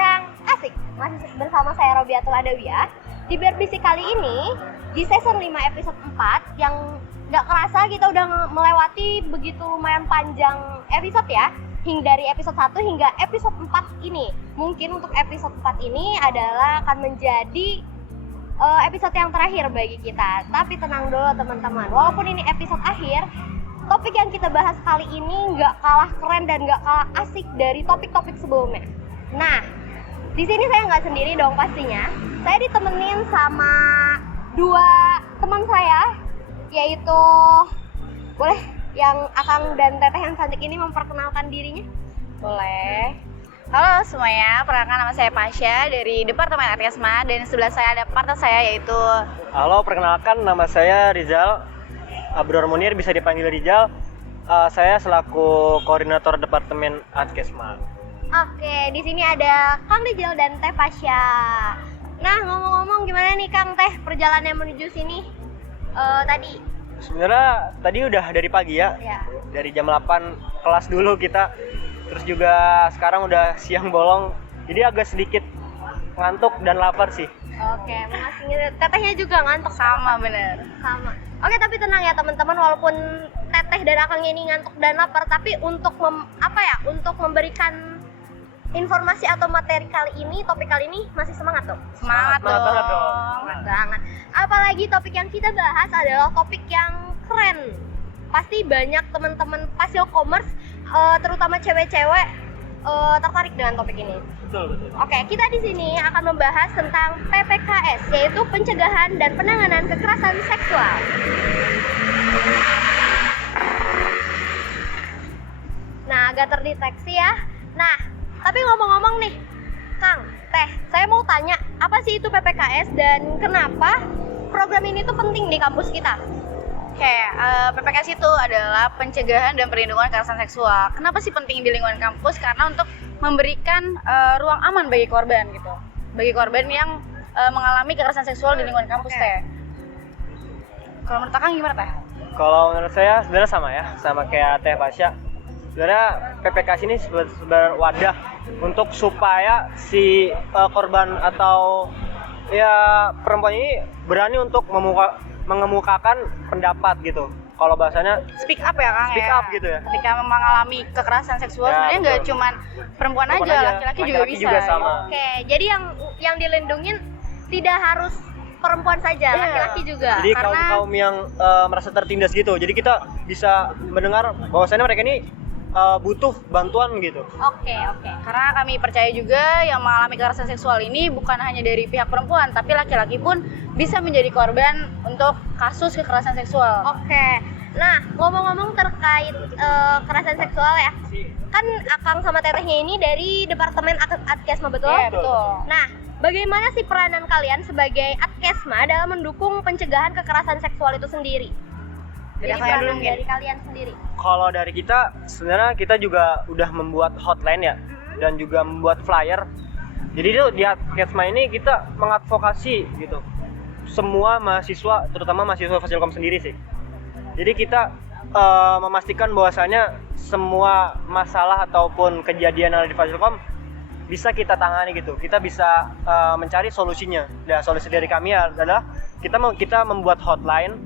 bincang asik. Masih bersama saya Robiatul Adawiyah. Di Biar Bisik kali ini, di season 5 episode 4, yang gak kerasa kita udah melewati begitu lumayan panjang episode ya. Dari episode 1 hingga episode 4 ini. Mungkin untuk episode 4 ini adalah akan menjadi episode yang terakhir bagi kita. Tapi tenang dulu teman-teman, walaupun ini episode akhir, topik yang kita bahas kali ini nggak kalah keren dan nggak kalah asik dari topik-topik sebelumnya. Nah, di sini saya nggak sendiri dong pastinya. Saya ditemenin sama dua teman saya, yaitu boleh yang Akang dan Teteh yang cantik ini memperkenalkan dirinya? Boleh. Halo semuanya, perkenalkan nama saya Pasha dari Departemen Adkesma, dan sebelah saya ada partner saya yaitu... Halo, perkenalkan nama saya Rizal Abdur Munir, bisa dipanggil Rizal. Saya selaku koordinator Departemen Adkesma. Oke, di sini ada Kang Rizal dan Teh Pasha. Nah, ngomong-ngomong gimana nih Kang Teh perjalanan menuju sini tadi? Sebenarnya tadi udah dari pagi ya. Dari jam 8 kelas dulu kita. Terus juga sekarang udah siang bolong. Jadi agak sedikit ngantuk dan lapar sih. Oke, masih Tetehnya juga ngantuk. Sama, bener. Sama. Oke, tapi tenang ya teman-teman, walaupun Teteh dan Akang ini ngantuk dan lapar, tapi untuk untuk memberikan informasi atau materi kali ini, topik kali ini masih semangat tuh. Semangat banget dong. Semangat banget. Apalagi topik yang kita bahas adalah topik yang keren. Pasti banyak teman-teman Fasil Commerce, terutama cewek-cewek, tertarik dengan topik ini. Betul. Oke, kita di sini akan membahas tentang PPKS, yaitu pencegahan dan penanganan kekerasan seksual. Nah, agak terdeteksi ya. Nah, tapi ngomong-ngomong nih, Kang, Teh, saya mau tanya, apa sih itu PPKS dan kenapa program ini tuh penting di kampus kita? Oke, PPKS itu adalah pencegahan dan perlindungan kekerasan seksual. Kenapa sih penting di lingkungan kampus? Karena untuk memberikan ruang aman bagi korban gitu. Bagi korban yang mengalami kekerasan seksual di lingkungan kampus, Teh. Kalau menurut Akang gimana, Teh? Kalau menurut saya sebenarnya sama kayak Teh Pasha. Sebenarnya PPKS ini sebenarnya wadah untuk supaya si korban atau ya perempuan ini berani untuk mengemukakan pendapat gitu. Kalau bahasanya Speak up ya, Kang. speak ya. up gitu ya. Ketika mengalami kekerasan seksual, Ya, sebenarnya nggak betul. cuman perempuan aja, laki-laki juga bisa. juga sama. Oke, jadi yang dilindungin tidak harus perempuan saja, Iya. Laki-laki juga. Jadi Karena kaum yang merasa tertindas gitu. Jadi kita bisa mendengar bahwasannya mereka ini butuh bantuan gitu. Oke. Karena kami percaya juga yang mengalami kekerasan seksual ini bukan hanya dari pihak perempuan, tapi laki-laki pun bisa menjadi korban untuk kasus kekerasan seksual. Oke. Nah, ngomong-ngomong terkait kekerasan seksual ya. Kan Akang sama Tetehnya ini dari Departemen Adkesma, betul? Iya, betul. Nah, bagaimana sih peranan kalian sebagai Adkesma dalam mendukung pencegahan kekerasan seksual itu sendiri? Jadi Dari kalian peranan dulu mungkin. dari kalian sendiri. Kalau dari kita sebenarnya kita juga udah membuat hotline ya, dan juga membuat flyer. Jadi itu di Adkesma ini kita mengadvokasi gitu semua mahasiswa, terutama mahasiswa Fasilkom sendiri sih. Jadi kita memastikan bahwasanya semua masalah ataupun kejadian yang ada di Fasilkom bisa kita tangani gitu. Kita bisa mencari solusinya. Dan solusi dari kami adalah kita membuat hotline,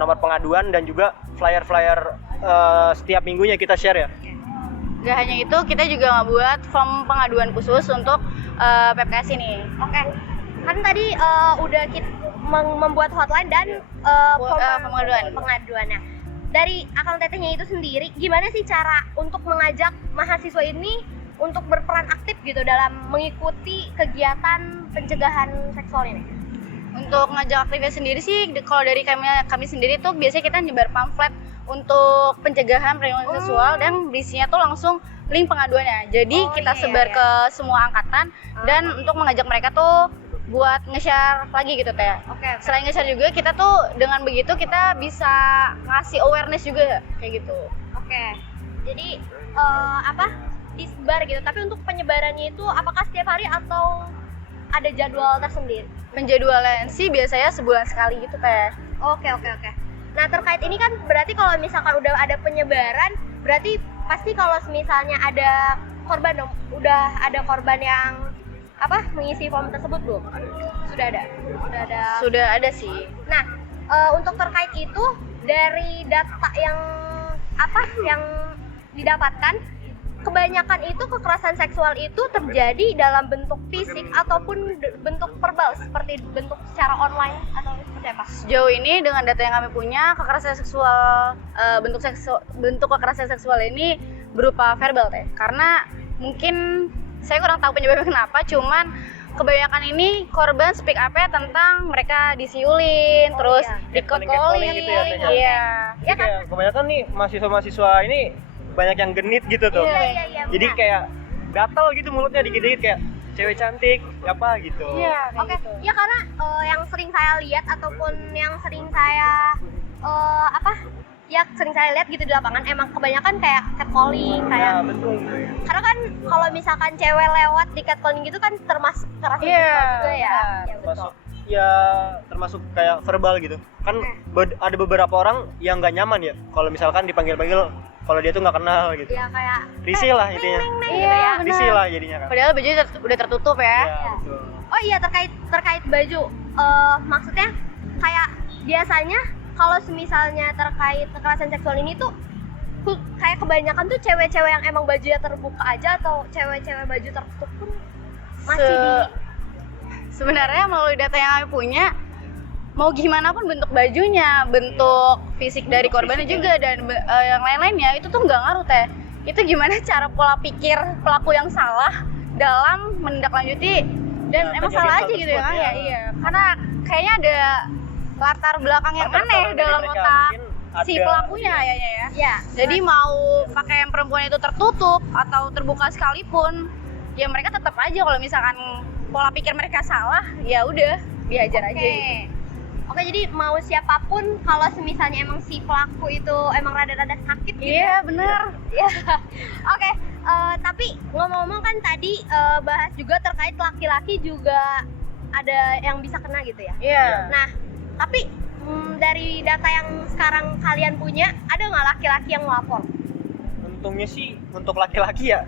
nomor pengaduan, dan juga flyer-flyer setiap minggunya kita share ya. Gak hanya itu, kita juga ngebuat form pengaduan khusus untuk PPKS ini. Oke. Kan tadi udah kita membuat hotline dan pengaduannya. Dari Akang Tetehnya itu sendiri, gimana sih cara untuk mengajak mahasiswa ini untuk berperan aktif gitu dalam mengikuti kegiatan pencegahan seksual ini? Untuk ngajak aktifnya sendiri sih, kalau dari kami sendiri tuh biasanya kita nyebar pamflet untuk pencegahan perlindungan seksual, dan isinya tuh langsung link pengaduannya. Jadi kita sebar ke semua angkatan dan untuk mengajak mereka tuh buat nge-share lagi gitu, Teh. Oke. Selain nge-share juga, kita tuh dengan begitu kita bisa ngasih awareness juga kayak gitu. Oke. Jadi disebar gitu. Tapi untuk penyebarannya itu apakah setiap hari atau ada jadwal tersendiri? Penjadwalan sih biasanya sebulan sekali gitu, Teh. Oke. Nah, terkait ini kan berarti kalau misalkan udah ada penyebaran, berarti pasti kalau misalnya ada korban dong, udah ada korban yang mengisi form tersebut belum? Sudah ada. Sudah ada sih. Nah, untuk terkait itu dari data yang didapatkan, kebanyakan itu kekerasan seksual itu terjadi dalam bentuk fisik ataupun bentuk verbal, seperti bentuk secara online atau seperti apa? Sejauh ini dengan data yang kami punya, kekerasan seksual bentuk kekerasan seksual ini berupa verbal teh. Karena mungkin saya kurang tahu penyebabnya kenapa, cuman kebanyakan ini korban speak up-nya tentang mereka disiulin, terus catcalling gitu ya, Teh. Iya. Ya kan? Kayak kebanyakan nih mahasiswa ini banyak yang genit gitu tuh. Iya, Jadi benar. kayak gatal gitu mulutnya dikit-dikit kayak cewek cantik apa gitu. Iya, kayak Oke, gitu. ya karena yang sering saya lihat ataupun yang sering saya sering saya lihat gitu di lapangan, emang kebanyakan kayak catcalling, kayak betul. karena kan kalau misalkan cewek lewat di catcalling gitu kan termasuk kekerasan seksual juga ya. Ya betul. Termasuk termasuk kayak verbal gitu. Kan ada beberapa orang yang nggak nyaman ya kalau misalkan dipanggil-panggil kalau dia tuh nggak kenal gitu. Ya kayak Risih lah intinya. neng Iya, gitu ya. benar. Risih lah jadinya kan. Padahal bajunya udah tertutup ya. Iya, betul. Oh iya, terkait baju, maksudnya kayak biasanya kalau misalnya terkait kekerasan seksual ini tuh kayak kebanyakan tuh cewek-cewek yang emang bajunya terbuka aja atau cewek-cewek baju tertutup pun masih Sebenarnya melalui data yang kami punya, mau gimana pun bentuk bajunya, bentuk fisik dari korbannya juga dan yang lain-lainnya itu tuh nggak ngaruh teh. Itu gimana cara pola pikir pelaku yang salah dalam menindaklanjuti dan emang salah aja gitu ya kan ya. Iya. Karena kayaknya ada latar belakang yang aneh dalam otak si pelakunya kayaknya ya. Iya. Jadi mau pakaian perempuan itu tertutup atau terbuka sekalipun, ya mereka tetap aja kalau misalkan pola pikir mereka salah, ya udah dihajar aja gitu. Oke, jadi mau siapapun kalau misalnya emang si pelaku itu emang rada-rada sakit gitu. Iya, bener. Ya. Oke, tapi ngomong-ngomong kan tadi bahas juga terkait laki-laki juga ada yang bisa kena gitu ya. Iya. Nah, tapi dari data yang sekarang kalian punya, ada nggak laki-laki yang melapor? Untungnya sih untuk laki-laki ya.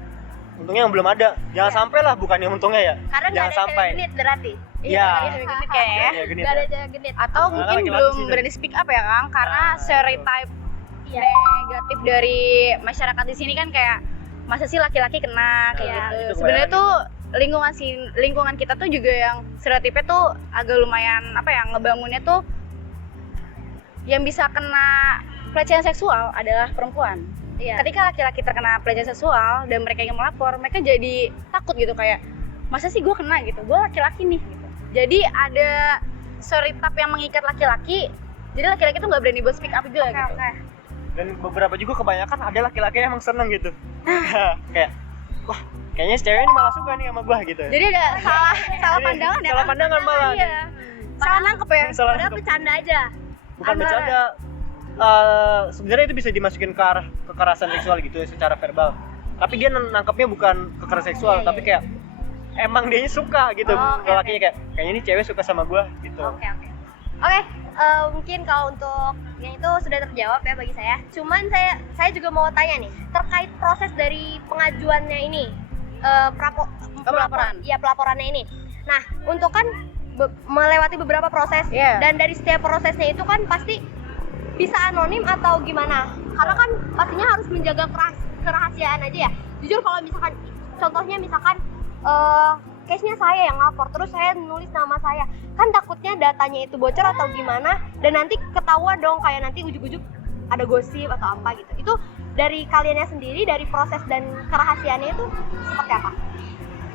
Untungnya yang belum ada. Jangan sampai lah, bukannya untungnya ya. Karena nggak Jangan ada sampai. cewek genit berarti. Iya. Cewek genit kayaknya ya. Iya, genit Nggak ada ya. cewek genit. Atau Malah mungkin laki-laki belum sih, berani speak up ya Kang, karena stereotype Iya. negatif dari masyarakat di sini kan kayak masa sih laki-laki kena kayak Iya, gitu. itu Sebenarnya kebanyakan tuh lingkungan kita tuh juga yang stereotipnya tuh agak lumayan ngebangunnya tuh yang bisa kena pelecehan seksual adalah perempuan. Iya. Ketika laki-laki terkena pelecehan seksual dan mereka ingin melapor, mereka jadi takut gitu kayak masa sih gue kena gitu, gue laki-laki nih gitu. Jadi ada stereotip yang mengikat laki-laki, jadi laki-laki tuh nggak berani buat speak up juga gitu. Oke. Dan beberapa juga kebanyakan ada laki-laki yang emang seneng gitu. Kayak wah, kayaknya si cewek ini malah suka nih sama gua gitu. Jadi ada salah Jadi, pandangan ya. salah Kang? pandangan malah. Iya. Salah nangkep ya. Salah Padahal nangkep. bercanda aja. Bukan Antara- bercanda. Sebenarnya itu bisa dimasukin ke arah kekerasan seksual gitu ya, secara verbal. Tapi dia nangkepnya bukan kekerasan seksual, Iya, tapi kayak emang dia suka gitu. Oh, oke, Lakinya kayak kayaknya ini cewek suka sama gua gitu. Oke. Mungkin kalau untuk yang itu sudah terjawab ya bagi saya. Cuman saya juga mau tanya nih terkait proses dari pengajuannya ini, Pelaporan. Iya, pelaporannya ini. Nah, untuk kan melewati beberapa proses Iya. dan dari setiap prosesnya itu kan pasti bisa anonim atau gimana? Karena kan pastinya harus menjaga kerahasiaan aja ya. Jujur kalau misalkan contohnya case-nya saya yang lapor, terus saya nulis nama saya, kan takutnya datanya itu bocor atau gimana, dan nanti ketahuan dong kayak nanti ujuk-ujuk ada gosip atau apa gitu. Itu dari kaliannya sendiri, dari proses dan kerahasiaannya itu seperti apa?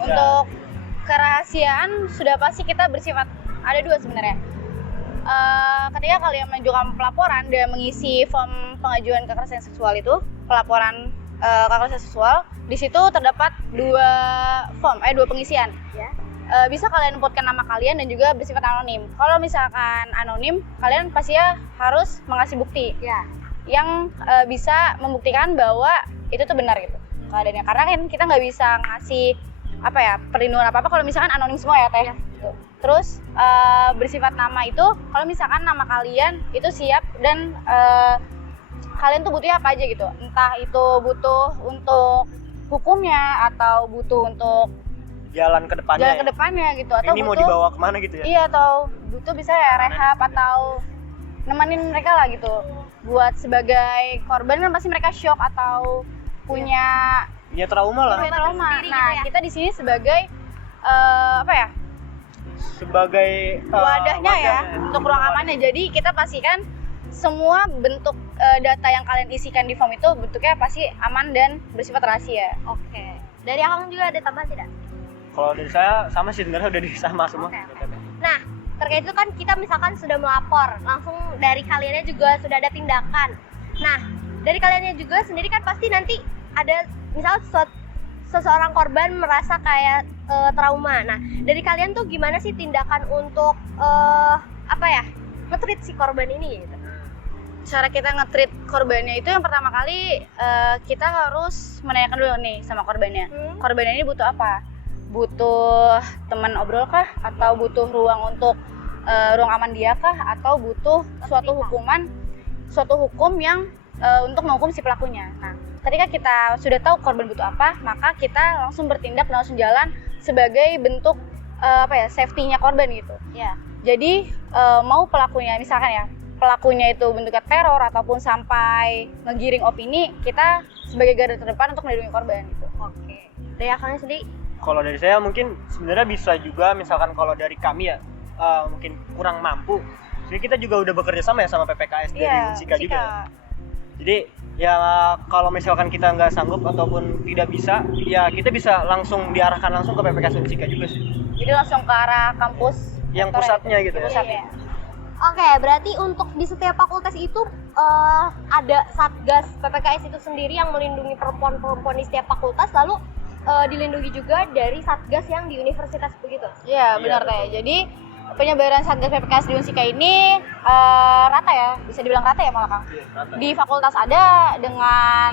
Untuk kerahasiaan sudah pasti kita bersifat ada dua sebenarnya. Ketika kalian mengajukan pelaporan dan mengisi form pengajuan kekerasan seksual itu, pelaporan kekerasan seksual, di situ terdapat dua pengisian. Ya. Bisa kalian inputkan nama kalian dan juga bersifat anonim. Kalau misalkan anonim, kalian pastinya harus mengasih bukti Ya. yang bisa membuktikan bahwa itu tuh benar gitu keadaannya. Karena kan kita nggak bisa ngasih perlindungan apa kalau misalkan anonim semua ya teh. Gitu. Terus bersifat nama itu kalau misalkan nama kalian itu siap dan kalian tuh butuhnya apa aja gitu, entah itu butuh untuk hukumnya atau butuh untuk jalan ke depannya. Jalan ke depannya gitu, atau ini mau butuh dibawa kemana gitu ya? iya, atau butuh bisa ya rehab atau nemenin mereka lah gitu. Buat sebagai korban kan pasti mereka shock atau punya Trauma lah. trauma. Sendiri Nah, gitu ya. kita di sini sebagai apa ya? Sebagai Wadahnya ya, wadahnya. untuk ruang amannya. Jadi kita pastikan semua bentuk data yang kalian isikan di form itu bentuknya pasti aman dan bersifat rahasia. Oke. Dari Akang juga ada tambahan tidak? Kalau dari saya sama sih sebenarnya udah sama semua. Oke. Nah, terkait itu kan kita misalkan sudah melapor, langsung dari kaliannya juga sudah ada tindakan. Nah, dari kaliannya juga sendiri kan pasti nanti ada misal seseorang korban merasa kayak trauma. Nah, dari kalian tuh gimana sih tindakan untuk nge-treat si korban ini gitu? Cara kita nge-treat korbannya itu yang pertama kali kita harus menanyakan dulu nih sama korbannya. Korbannya ini butuh apa? Butuh teman obrol kah? Atau butuh ruang untuk ruang aman dia kah? Atau butuh suatu hukum yang untuk menghukum si pelakunya. Nah, ketika kita sudah tahu korban butuh apa, maka kita langsung bertindak dan langsung jalan sebagai bentuk safety-nya korban gitu. Ya. Jadi mau pelakunya misalkan ya, pelakunya itu bentuknya teror ataupun sampai ngegiring opini, kita sebagai garda terdepan untuk melindungi korban gitu. Oke. Dari Akangnya sendiri? Kalau dari saya mungkin sebenarnya bisa juga misalkan kalau dari kami ya mungkin kurang mampu. Jadi kita juga udah bekerja sama ya sama PPKS dari Unsika juga. Jadi ya kalau misalkan kita nggak sanggup ataupun tidak bisa, ya kita bisa langsung diarahkan langsung ke PPKS Unsika juga sih. Jadi langsung ke arah kampus Yang rektor pusatnya ya? gitu ya. Pusatnya. Oke, berarti untuk di setiap fakultas itu ada satgas PPKS itu sendiri yang melindungi perempuan-perempuan di setiap fakultas, lalu dilindungi juga dari satgas yang di universitas begitu. Iya, benar Teh. Jadi penyebaran satgas PPKS di Unsika ini rata ya, bisa dibilang rata ya malah Kang. Iya, rata. Di fakultas ada dengan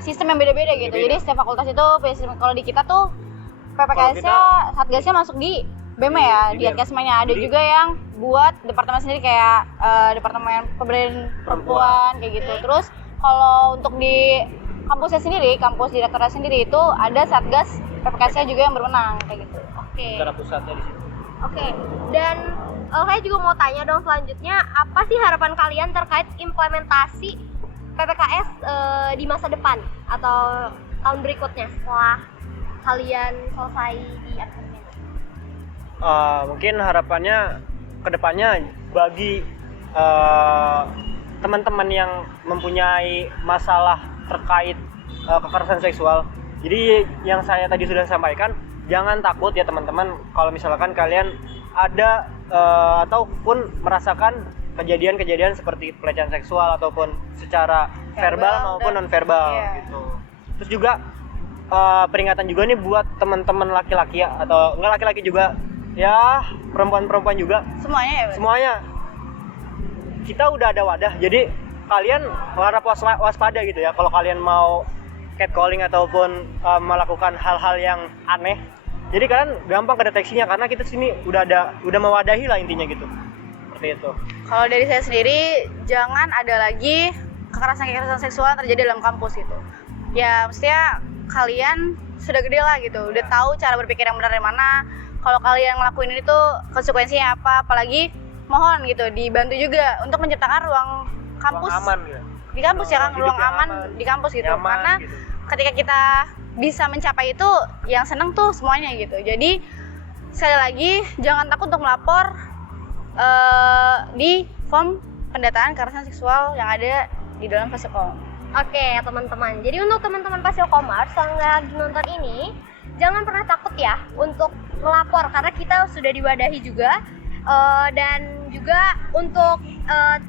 sistem yang beda-beda gitu. Beda-beda. Jadi setiap fakultas itu punya sistem. Kalau di kita tuh PPKS-nya satgasnya masuk di BEM ya, di BEM. Atkesmanya. Ada Jadi- juga yang buat departemen sendiri kayak departemen pemberdayaan perempuan kayak gitu. Terus kalau untuk di kampusnya sendiri, kampus direktorat sendiri itu ada satgas PPKS-nya juga yang berwenang kayak gitu. Oke. Secara pusatnya di situ. Oke. Dan saya juga mau tanya dong selanjutnya, apa sih harapan kalian terkait implementasi PPKS di masa depan atau tahun berikutnya setelah kalian selesai di Atkesmen? Mungkin harapannya kedepannya bagi teman-teman yang mempunyai masalah terkait kekerasan seksual. Jadi yang saya tadi sudah sampaikan, jangan takut ya teman-teman kalau misalkan kalian ada ataupun merasakan kejadian-kejadian seperti pelecehan seksual ataupun secara verbal maupun non verbal gitu. Terus juga peringatan juga nih buat teman-teman laki-laki ya, atau enggak laki-laki juga ya, perempuan-perempuan juga, Semuanya ya. semuanya kita udah ada wadah, jadi kalian harap waspada gitu ya kalau kalian mau catcalling ataupun melakukan hal-hal yang aneh. Jadi kalian gampang kedeteksinya karena kita sini udah mewadahi lah intinya gitu. Seperti itu. Kalau dari saya sendiri, jangan ada lagi kekerasan seksual yang terjadi dalam kampus gitu. Ya, mestinya kalian sudah gede lah gitu, udah tahu cara berpikir yang benar dari mana. Kalau kalian ngelakuin ini tuh konsekuensinya apa, apalagi mohon gitu dibantu juga untuk menciptakan ruang kampus Ruang aman ya. di kampus ya Kang, Hidup ruang yang aman di kampus gitu. nyaman, Karena gitu. ketika kita bisa mencapai itu, yang seneng tuh semuanya gitu. Jadi sekali lagi jangan takut untuk melapor di form pendataan kekerasan seksual yang ada di dalam Fasilkom. Oke ya teman-teman, jadi untuk teman-teman Fasilkomers yang lagi nonton ini, jangan pernah takut ya untuk melapor karena kita sudah diwadahi juga. Dan juga untuk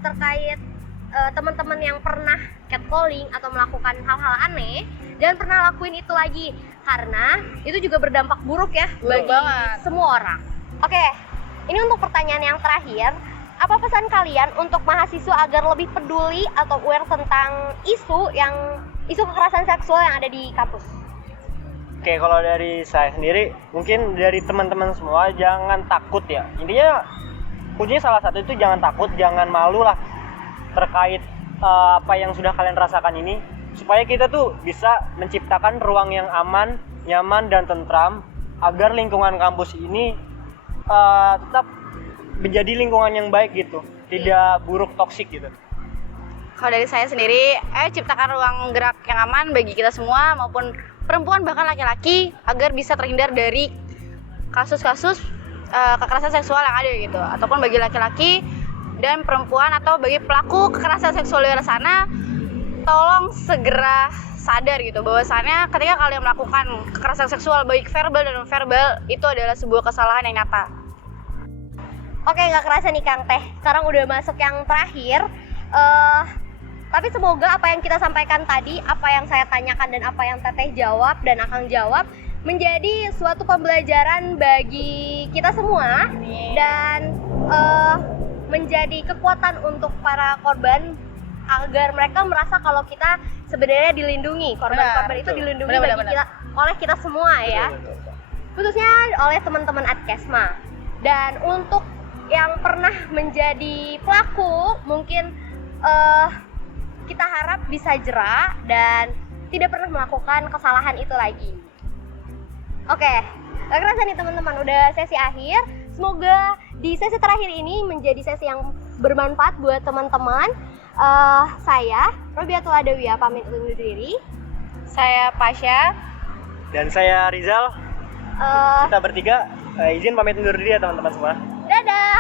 terkait teman-teman yang pernah catcalling atau melakukan hal-hal aneh, jangan pernah lakuin itu lagi karena itu juga berdampak buruk ya Buruk bagi banget. semua orang. Oke, ini untuk pertanyaan yang terakhir, apa pesan kalian untuk mahasiswa agar lebih peduli atau aware tentang isu kekerasan seksual yang ada di kampus? Oke, kalau dari saya sendiri, mungkin dari teman-teman semua jangan takut ya. Intinya kuncinya salah satu itu jangan takut, jangan malu lah terkait apa yang sudah kalian rasakan ini, supaya kita tuh bisa menciptakan ruang yang aman nyaman dan tentram agar lingkungan kampus ini tetap menjadi lingkungan yang baik gitu, tidak buruk toksik gitu. Kalau dari saya sendiri, ciptakan ruang gerak yang aman bagi kita semua maupun perempuan bahkan laki-laki agar bisa terhindar dari kasus-kasus kekerasan seksual yang ada gitu. Ataupun bagi laki-laki dan perempuan atau bagi pelaku kekerasan seksual di luar sana, tolong segera sadar gitu bahwasannya ketika kalian melakukan kekerasan seksual baik verbal dan non verbal itu adalah sebuah kesalahan yang nyata. Oke, nggak kerasa nih Kang Teh. Sekarang udah masuk yang terakhir. Tapi semoga apa yang kita sampaikan tadi, apa yang saya tanyakan dan apa yang Teteh jawab dan Akang jawab menjadi suatu pembelajaran bagi kita semua dan menjadi kekuatan untuk para korban agar mereka merasa kalau kita sebenarnya dilindungi. Korban-korban itu dilindungi oleh kita semua ya. Khususnya oleh teman-teman Adkesma. Dan untuk yang pernah menjadi pelaku mungkin kita harap bisa jera dan tidak pernah melakukan kesalahan itu lagi. Oke, gak kerasa nih teman-teman, udah sesi akhir. Semoga di sesi terakhir ini menjadi sesi yang bermanfaat buat teman-teman. Saya Robiatul Adawiyah pamit undur diri. Saya Pasha. Dan saya Rizal. Kita bertiga izin pamit undur diri ya teman-teman semua. Dadah.